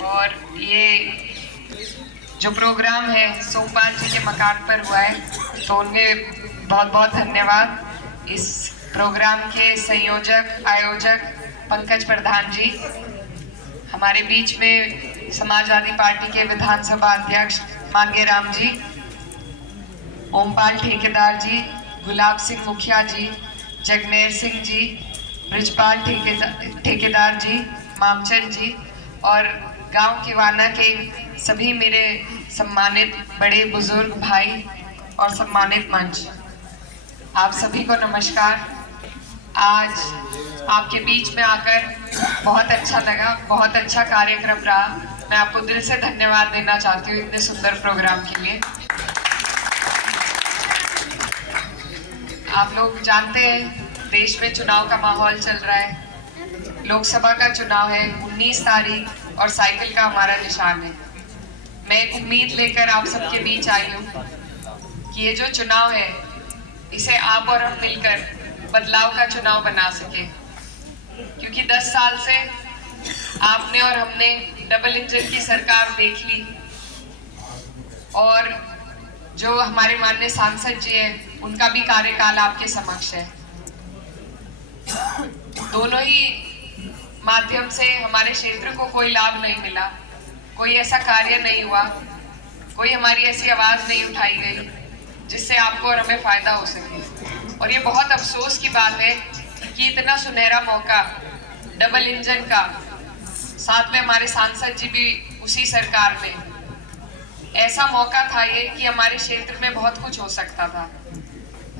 और ये जो प्रोग्राम है सोमपाल जी के मकान पर हुआ है, तो उन्हें बहुत बहुत धन्यवाद। इस प्रोग्राम के संयोजक आयोजक पंकज प्रधान जी, हमारे बीच में समाजवादी पार्टी के विधानसभा अध्यक्ष मांगेराम जी, ओमपाल ठेकेदार जी, गुलाब सिंह मुखिया जी, जगमेर सिंह जी, ब्रिजपाल ठेकेदार जी, मामचंद जी और गांव किवाना के सभी मेरे सम्मानित बड़े बुजुर्ग भाई और सम्मानित मंच, आप सभी को नमस्कार। आज आपके बीच में आकर बहुत अच्छा लगा, बहुत अच्छा कार्यक्रम रहा। मैं आपको दिल से धन्यवाद देना चाहती हूँ इतने सुंदर प्रोग्राम के लिए। आप लोग जानते हैं देश में चुनाव का माहौल चल रहा है, लोकसभा का चुनाव है 19 तारीख और साइकिल का हमारा निशान है। मैं एक उम्मीद लेकर आप सबके बीच आई हूँ कि ये जो चुनाव है इसे आप और हम मिलकर बदलाव का चुनाव बना सके, क्योंकि 10 साल से आपने और हमने डबल इंजन की सरकार देख ली और जो हमारे माननीय सांसद जी हैं उनका भी कार्यकाल आपके समक्ष है। दोनों ही माध्यम से हमारे क्षेत्र को कोई लाभ नहीं मिला, कोई ऐसा कार्य नहीं हुआ, कोई हमारी ऐसी आवाज नहीं उठाई गई जिससे आपको और हमें फायदा हो सके। और ये बहुत अफसोस की बात है कि इतना सुनहरा मौका डबल इंजन का, साथ में हमारे सांसद जी भी उसी सरकार में, ऐसा मौका था ये कि हमारे क्षेत्र में बहुत कुछ हो सकता था।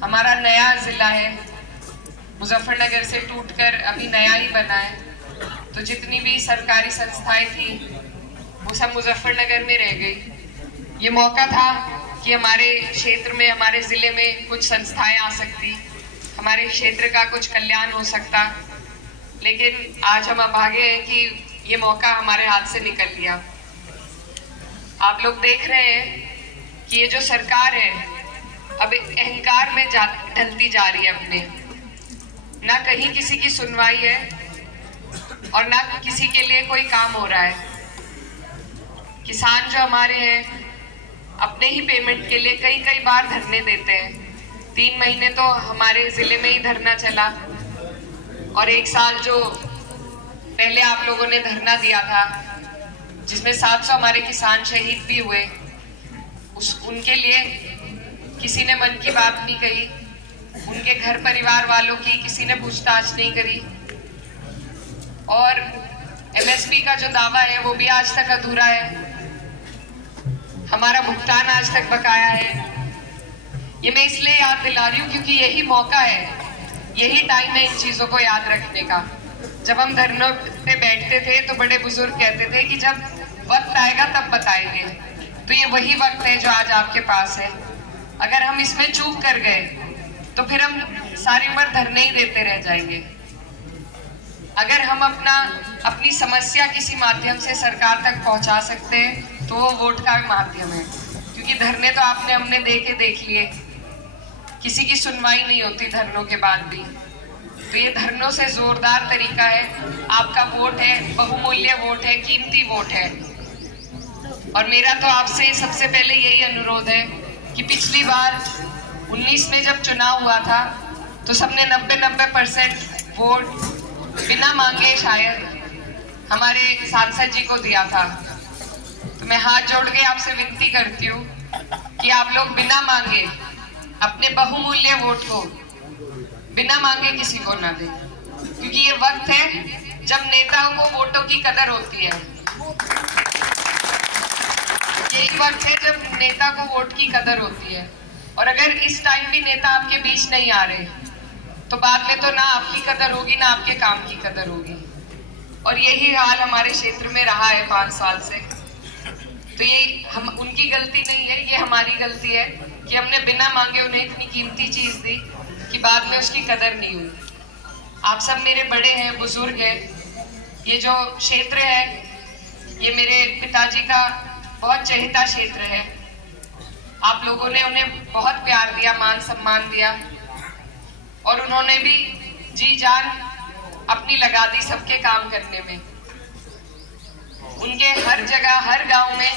हमारा नया जिला है, मुजफ्फरनगर से टूटकर अभी नया ही बना है, तो जितनी भी सरकारी संस्थाएं थी वो सब मुजफ्फरनगर में रह गई। ये मौका था कि हमारे क्षेत्र में, हमारे जिले में कुछ संस्थाएं आ सकती, हमारे क्षेत्र का कुछ कल्याण हो सकता, लेकिन आज हम अभागे हैं कि ये मौका हमारे हाथ से निकल गया। आप लोग देख रहे हैं कि ये जो सरकार है अब अहंकार में ढलती जा रही है अपने, ना कहीं किसी की सुनवाई है और ना किसी के लिए कोई काम हो रहा है। किसान जो हमारे हैं अपने ही पेमेंट के लिए कई कई बार धरने देते हैं। 3 महीने तो हमारे जिले में ही धरना चला और 1 साल जो पहले आप लोगों ने धरना दिया था जिसमें 700 हमारे किसान शहीद भी हुए, उनके लिए किसी ने मन की बात नहीं कही, उनके घर परिवार वालों की किसी ने पूछताछ नहीं करी और एमएसपी का जो दावा है वो भी आज तक अधूरा है। हमारा भुगतान आज तक बकाया है। ये मैं इसलिए याद दिला रही हूँ क्योंकि यही मौका है, यही टाइम है इन चीजों को याद रखने का। जब हम धरनों पे बैठते थे तो बड़े बुजुर्ग कहते थे कि जब वक्त आएगा तब बताएंगे, तो ये वही वक्त है जो आज आपके पास है। अगर हम इसमें चूक कर गए तो फिर हम सारी उम्र धरने ही देते रह जाएंगे। अगर हम अपनी समस्या किसी माध्यम से सरकार तक पहुंचा सकते हैं तो वो वोट का माध्यम है, क्योंकि धरने तो आपने हमने दे के देख लिए, किसी की सुनवाई नहीं होती धरनों के बाद भी। तो ये धरनों से जोरदार तरीका है, आपका वोट है, बहुमूल्य वोट है, कीमती वोट है। और मेरा तो आपसे सबसे पहले यही अनुरोध है कि पिछली बार 19 में जब चुनाव हुआ था तो सबने 90% वोट बिना मांगे शायद हमारे सांसद जी को दिया था। तो मैं हाथ जोड़ के आपसे विनती करती हूँ कि आप लोग बिना मांगे अपने बहुमूल्य वोट को बिना मांगे किसी को ना दें, क्योंकि ये वक्त है जब नेताओं को वोटों की कदर होती है। यही वक्त है जब नेता को वोट की कदर होती है। और अगर इस टाइम भी नेता आपके बीच नहीं आ रहे तो बाद में तो ना आपकी कदर होगी ना आपके काम की कदर होगी। और यही हाल हमारे क्षेत्र में रहा है 5 साल से। तो ये हम उनकी गलती नहीं है, ये हमारी गलती है कि हमने बिना मांगे उन्हें इतनी कीमती चीज दी कि बाद में उसकी कदर नहीं हुई। आप सब मेरे बड़े हैं, बुजुर्ग हैं। ये जो क्षेत्र है ये मेरे पिताजी का बहुत चहेता क्षेत्र है। आप लोगों ने उन्हें बहुत प्यार दिया, मान सम्मान दिया और उन्होंने भी जी जान अपनी लगा दी सबके काम करने में। उनके हर जगह हर गांव में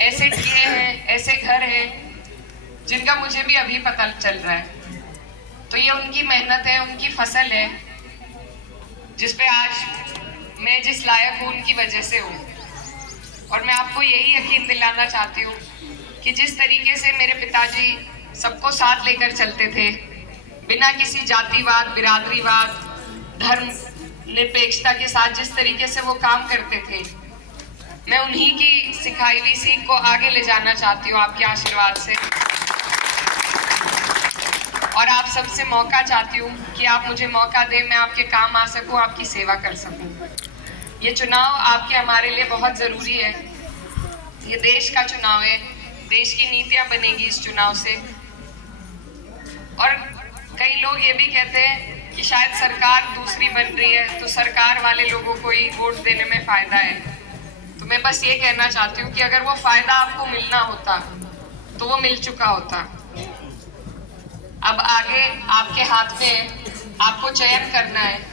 ऐसे टीले हैं, ऐसे घर हैं जिनका मुझे भी अभी पता चल रहा है। तो ये उनकी मेहनत है, उनकी फसल है, जिसपे आज मैं जिस लायक हूँ उनकी वजह से हूँ। और मैं आपको यही यकीन दिलाना चाहती हूँ कि जिस तरीके से मेरे पिताजी सबको साथ लेकर चलते थे, बिना किसी जातिवाद, बिरादरीवाद, धर्म निरपेक्षता के साथ जिस तरीके से वो काम करते थे, मैं उन्हीं की सिखाई हुई सीख को आगे ले जाना चाहती हूँ आपके आशीर्वाद से। और आप सबसे मौका चाहती हूँ कि आप मुझे मौका दें, मैं आपके काम आ सकूँ, आपकी सेवा कर सकूँ। ये चुनाव आपके हमारे लिए बहुत ज़रूरी है। ये देश का चुनाव है, देश की नीतियाँ बनेगी इस चुनाव से। और कई लोग ये भी कहते हैं कि शायद सरकार दूसरी बन रही है तो सरकार वाले लोगों को ही वोट देने में फ़ायदा है। तो मैं बस ये कहना चाहती हूँ कि अगर वो फ़ायदा आपको मिलना होता तो वो मिल चुका होता। अब आगे आपके हाथ में है, आपको चयन करना है।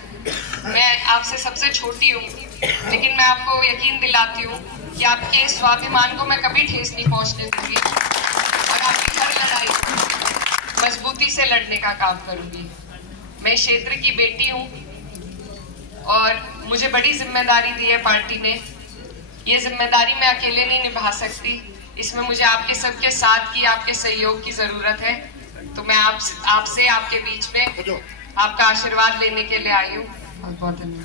मैं आपसे सबसे छोटी हूँ, लेकिन मैं आपको यकीन दिलाती हूँ कि आपके स्वाभिमान को मैं कभी ठेस नहीं पहुँचने दूंगी और आपकी हर लड़ाई मजबूती से लड़ने का काम करूंगी। मैं क्षेत्र की बेटी हूँ और मुझे बड़ी जिम्मेदारी दी है पार्टी ने। ये जिम्मेदारी मैं अकेले नहीं निभा सकती, इसमें मुझे आपके सबके साथ की, आपके सहयोग की जरूरत है। तो मैं आपसे आपके बीच में आपका आशीर्वाद लेने के लिए आई हूँ। बहुत बहुत धन्यवाद।